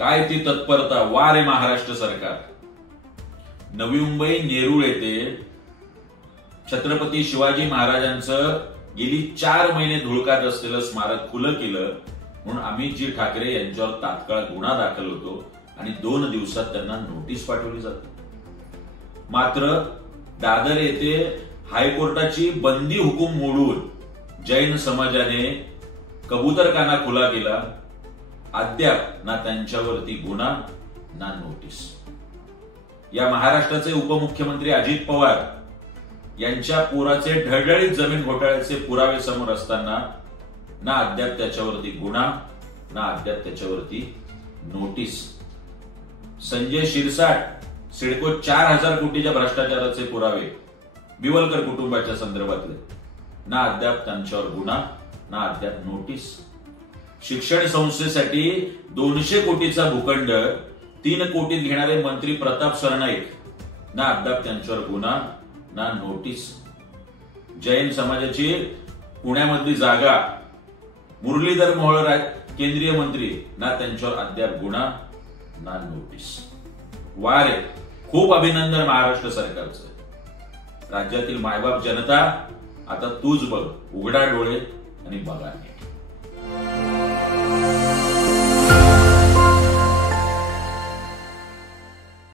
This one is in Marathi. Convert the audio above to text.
काय ती तत्परता, वा रे महाराष्ट्र सरकार. नवी मुंबई नेरूळ येथे छत्रपती शिवाजी महाराजांचं गेली 4 महिने धुळकात असलेलं स्मारक खुलं केलं म्हणून अमितजी ठाकरे यांच्यावर तात्काळ गुन्हा दाखल होतो आणि 2 दिवसात त्यांना नोटीस पाठवली जाते. मात्र दादर येथे हायकोर्टाची बंदी हुकूम मोडून जैन समाजाने कबूतरखाना खुला केला. अद्याप ना त्यांच्यावरती गुन्हा ना नोटीस. या महाराष्ट्राचे उपमुख्यमंत्री अजित पवार यांच्या पोराचे ढळढळीत जमीन घोटाळ्याचे पुरावे समोर असताना ना अद्याप त्याच्यावरती गुन्हा ना अद्याप त्याच्यावरती नोटीस. संजय शिरसाट सिडको 4000 कोटीच्या भ्रष्टाचाराचे पुरावे बिवलकर कुटुंबाच्या संदर्भातले, ना अद्याप त्यांच्यावर गुन्हा ना अद्याप नोटीस. शिक्षण संस्थेसाठी 200 कोटीचा भूखंड 3 कोटीत घेणारे मंत्री प्रताप सरनाईक, ना अद्याप त्यांच्यावर गुन्हा ना नोटीस. जैन समाजाची पुण्यामधली जागा मुरलीधर मोहोळ केंद्रीय मंत्री, ना त्यांच्यावर अद्याप गुन्हा ना नोटीस. वा रे, खूप अभिनंदन महाराष्ट्र सरकारचं. राज्यातील मायबाप जनता, आता तूच बघ, उघडा डोळे आणि बघा.